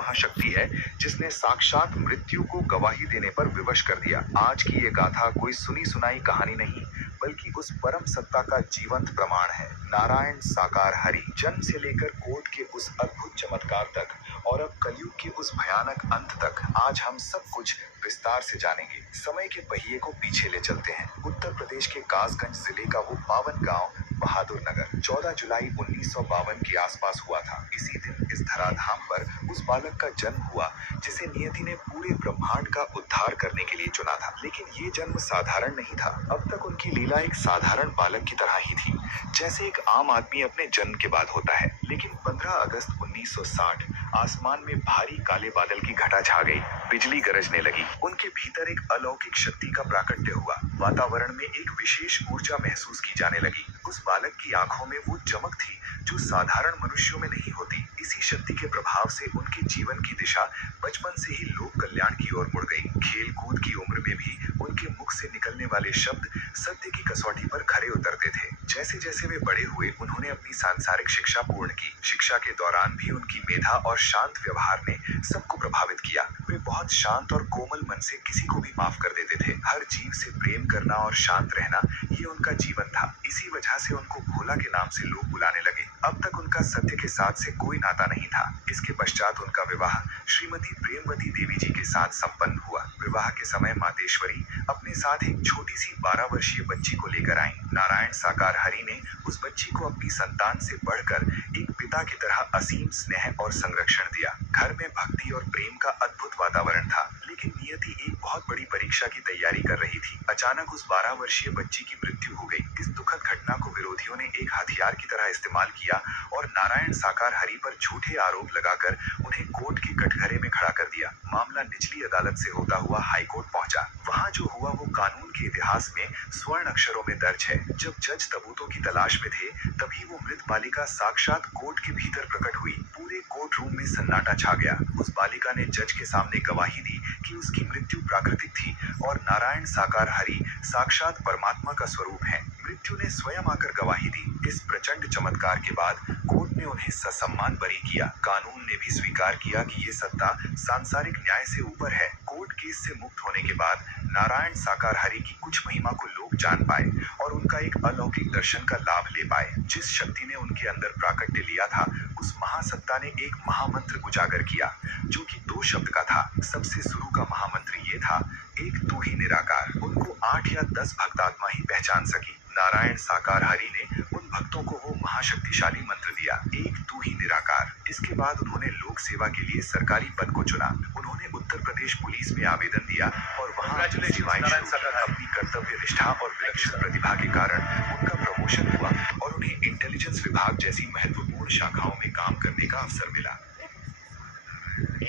महाशक्ति है जिसने साक्षात मृत्यु को गवाही देने पर विवश कर दिया। आज की ये गाथा कोई सुनी सुनाई कहानी नहीं, बल्कि उस परम सत्ता का जीवंत प्रमाण है। नारायण साकार हरि, जन्म से लेकर कोर्ट के उस अद्भुत चमत्कार तक और अब कलयुग के उस भयानक अंत तक आज हम सब कुछ विस्तार से जानेंगे। समय के पहिए को पीछे ले चलते हैं। उत्तर प्रदेश के कासगंज जिले का वो पावन गांव बहादुर नगर 14 जुलाई 1952 के आसपास हुआ था। इसी दिन इस धराधाम पर उस बालक का जन्म हुआ जिसे नियति ने पूरे ब्रह्मांड का उद्धार करने के लिए चुना था। लेकिन ये जन्म साधारण नहीं था। अब तक उनकी लीला एक साधारण बालक की तरह ही थी, जैसे एक आम आदमी अपने जन्म के बाद होता है। लेकिन 15 अगस्त 1960 आसमान में भारी काले बादल की घटा छा गई, बिजली गरजने लगी। उनके भीतर एक अलौकिक शक्ति का प्राकट्य हुआ। वातावरण में एक विशेष ऊर्जा महसूस की जाने लगी। उस बालक की आंखों में वो चमक थी जो साधारण मनुष्यों में नहीं होती। इसी शक्ति के प्रभाव से उनके जीवन की दिशा बचपन से ही लोक कल्याण की ओर मुड़ गई। खेल कूद की उम्र में भी उनके मुख से निकलने वाले शब्द सत्य की कसौटी पर खरे उतरते थे। जैसे जैसे वे बड़े हुए, उन्होंने अपनी सांसारिक शिक्षा पूर्ण की। शिक्षा के दौरान भी उनकी मेधा और शांत व्यवहार ने सबको प्रभावित किया। वे बहुत शांत और कोमल मन से किसी को भी माफ कर देते थे। हर जीव से प्रेम करना और शांत रहना, ये उनका जीवन था। इसी वजह से उनको भोला के नाम से लोग बुलाने लगे। अब तक उनका सत्य के साथ से कोई नाता नहीं था। इसके पश्चात उनका विवाह श्रीमती प्रेमवती देवी जी के साथ संपन्न हुआ। विवाह के समय मातेश्वरी अपने साथ एक छोटी सी 12 वर्षीय बच्ची को लेकर आई। नारायण साकार हरि ने उस बच्ची को अपनी संतान से बढ़कर एक पिता की तरह असीम स्नेह और संरक्षण दिया। घर में भक्ति और प्रेम का अद्भुत वातावरण था। लेकिन नियति एक बहुत बड़ी परीक्षा की तैयारी कर रही थी। अचानक उस 12 वर्षीय बच्ची की मृत्यु हो गई। इस दुखद घटना को विरोधियों ने एक हथियार की तरह इस्तेमाल किया और नारायण साकार हरि पर झूठे आरोप लगाकर उन्हें कोर्ट के कटघरे में खड़ा कर दिया। मामला निचली अदालत से होता हुआ हाईकोर्ट पहुंचा। वहां जो हुआ वो कानून के इतिहास में स्वर्ण अक्षरों में दर्ज है। जब जज सबूतों की तलाश में थे, तभी वो मृत बालिका साक्षात कोर्ट के भीतर प्रकट हुई। पूरे कोर्ट रूम में सन्नाटा छा गया। उस बालिका ने जज के सामने गवाही दी कि उसकी मृत्यु प्राकृतिक थी और नारायण साकार हरि साक्षात परमात्मा का स्वरूप है। मृत्यु ने स्वयं आकर गवाही दी। इस प्रचंड चमत्कार के बाद कोर्ट ने उन्हें ससम्मान बरी किया। कानून ने भी स्वीकार किया कि ये सत्ता सांसारिक न्याय से ऊपर है। कोर्ट केस से मुक्त होने के बाद नारायण साकार हरि की कुछ महिमा को लोग जान पाए और उनका एक अलौकिक दर्शन का लाभ ले पाए। जिस शक्ति ने उनके अंदर प्राकट्य लिया था, उस महासत्ता ने एक महामंत्र उजागर किया, जो कि 2 शब्द का था। सबसे शुरू का महामंत्र ये था, एक तू ही निराकार। उनको 8 या 10 भक्तात्मा ही पहचान सकी। नारायण साकार हरि ने उन भक्तों को वो महाशक्तिशाली मंत्र दिया, एक तू ही निराकार। इसके बाद उन्होंने लोक सेवा के लिए सरकारी पद को चुना। उन्होंने उत्तर प्रदेश पुलिस में आवेदन दिया और वहां अपनी कर्तव्य निष्ठा और विलक्षण प्रतिभा के कारण उनका प्रमोशन हुआ और उन्हें इंटेलिजेंस विभाग जैसी महत्वपूर्ण शाखाओं में काम करने का अवसर मिला।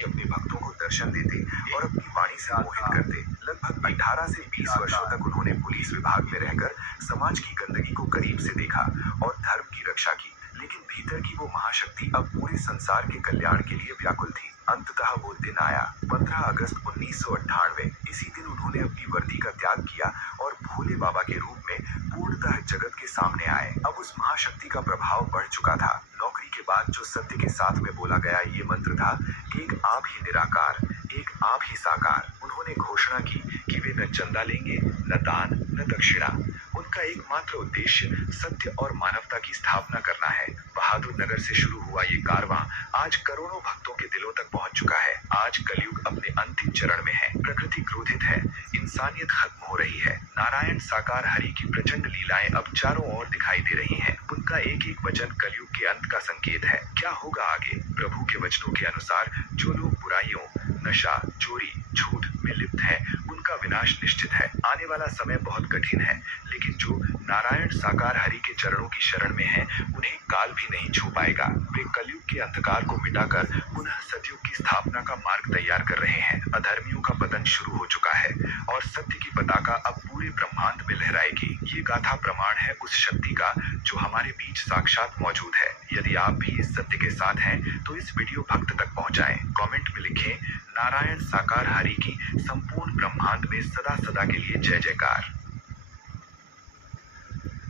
अपने भक्तों को दर्शन देते और अपनी वाणी से मोहित करते। लगभग 18 से 20 वर्षों तक उन्होंने पुलिस विभाग में रहकर समाज की गंदगी को करीब से देखा और धर्म की रक्षा की। लेकिन भीतर की वो महाशक्ति अब पूरे संसार के कल्याण के लिए व्याकुल थी। अंततः वो दिन आया, 15 अगस्त 1998। इसी दिन उन्होंने अपनी वर्दी का त्याग किया और भोले बाबा के रूप में पूर्णतः जगत के सामने आए। अब उस महाशक्ति का प्रभाव बढ़ चुका था। नौकरी के बाद जो सत्य के साथ में बोला गया ये मंत्र था, एक आप ही निराकार, एक आप ही साकार। उन्होंने घोषणा की कि वे न चंदा लेंगे, न दान, न दक्षिणा। उनका एकमात्र उद्देश्य सत्य और मानवता की स्थापना करना है। बहादुर नगर से शुरू हुआ ये कारवां आज करोड़ों भक्तों के दिलों तक पहुंच चुका है। आज कलयुग अपने अंतिम चरण में है। प्रकृति क्रोधित है, इंसानियत खत्म हो रही है। नारायण साकार हरि की प्रचंड लीलाएं अब चारों ओर दिखाई दे रही हैं। उनका एक एक वचन कलयुग के अंत का संकेत है। क्या होगा आगे? प्रभु के वचनों के अनुसार जो लोग बुराइयों, नशा, चोरी, झूठ में लिप्त है, उनका विनाश निश्चित है। आने वाला समय बहुत कठिन है, लेकिन जो नारायण साकार हरि के चरणों की शरण में है, उन्हें काल भी नहीं छू पाएगा। वे कलयुग के अंधकार को मिटाकर पुनः सतयुग की स्थापना का मार्ग तैयार कर रहे हैं। अधर्मियों का पतन शुरू हो चुका है और सत्य की पताका अब पूरे ब्रह्मांड में लहराएगी। ये गाथा प्रमाण है उस शक्ति का जो हमारे बीच साक्षात मौजूद है। यदि आप भी इस सत्य के साथ हैं, तो इस वीडियो भक्त तक पहुंचाएं। कमेंट में लिखें, नारायण साकार हरि की संपूर्ण ब्रह्मांड में सदा सदा के लिए जय जयकार।